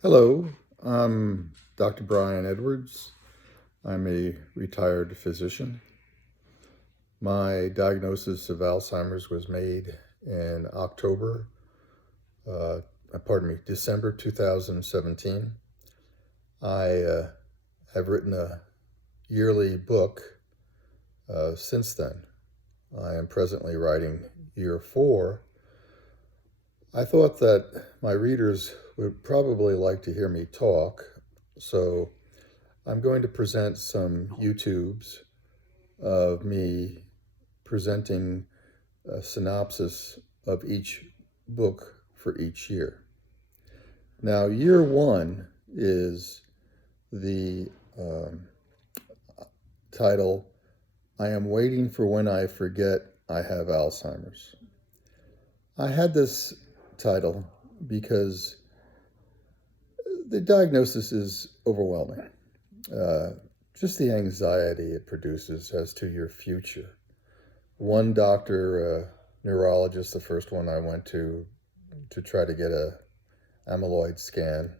Hello, I'm Dr. Brian Edwards. I'm a retired physician. My diagnosis of Alzheimer's was made in December 2017. I have written a yearly book since then. I am presently writing year 4. I thought that my readers would probably like to hear me talk, so I'm going to present some YouTubes of me presenting a synopsis of each book for each year. Now, year 1 is the title, I Am Waiting for When I Forget I Have Alzheimer's. I had this title because the diagnosis is overwhelming. Just the anxiety it produces as to your future. One doctor, neurologist, the first one I went to try to get a amyloid scan,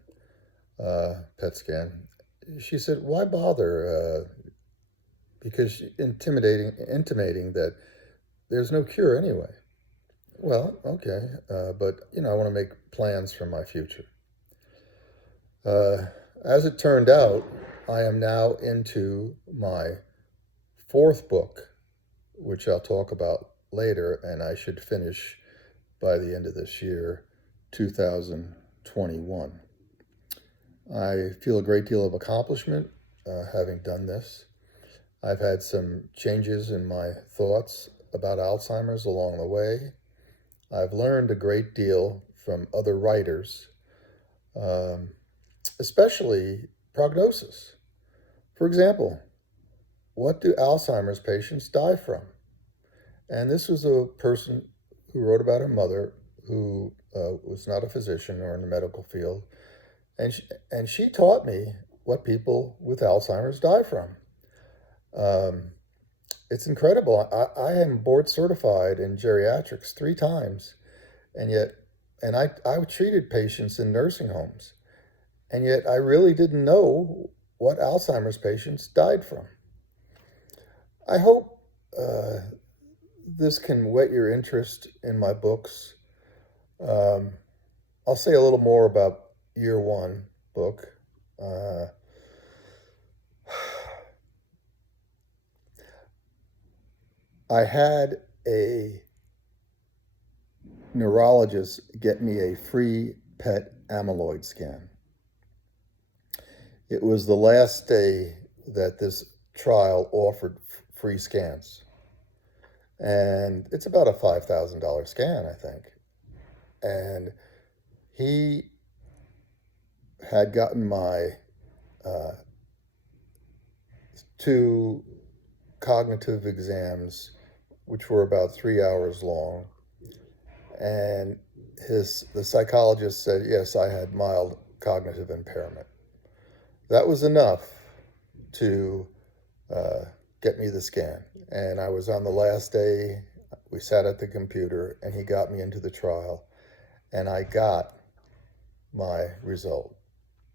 PET scan, she said, "Why bother?" Because intimating that there's no cure anyway. Well, okay, but I want to make plans for my future. As it turned out, I am now into my 4th book, which I'll talk about later, and I should finish by the end of this year, 2021. I feel a great deal of accomplishment having done this. I've had some changes in my thoughts about Alzheimer's along the way. I've learned a great deal from other writers, especially prognosis. For example, what do Alzheimer's patients die from? And this was a person who wrote about her mother who was not a physician or in the medical field. And she taught me what people with Alzheimer's die from. It's incredible. I am board certified in geriatrics 3 times, and I treated patients in nursing homes, and yet I really didn't know what Alzheimer's patients died from. I hope this can whet your interest in my books. I'll say a little more about year 1 book. I had a neurologist get me a free PET amyloid scan. It was the last day that this trial offered free scans. And it's about a $5,000 scan, I think. And he had gotten my 2 cognitive exams, which were about 3 hours long. And the psychologist said, yes, I had mild cognitive impairment. That was enough to get me the scan. And I was on the last day. We sat at the computer, and he got me into the trial, and I got my result.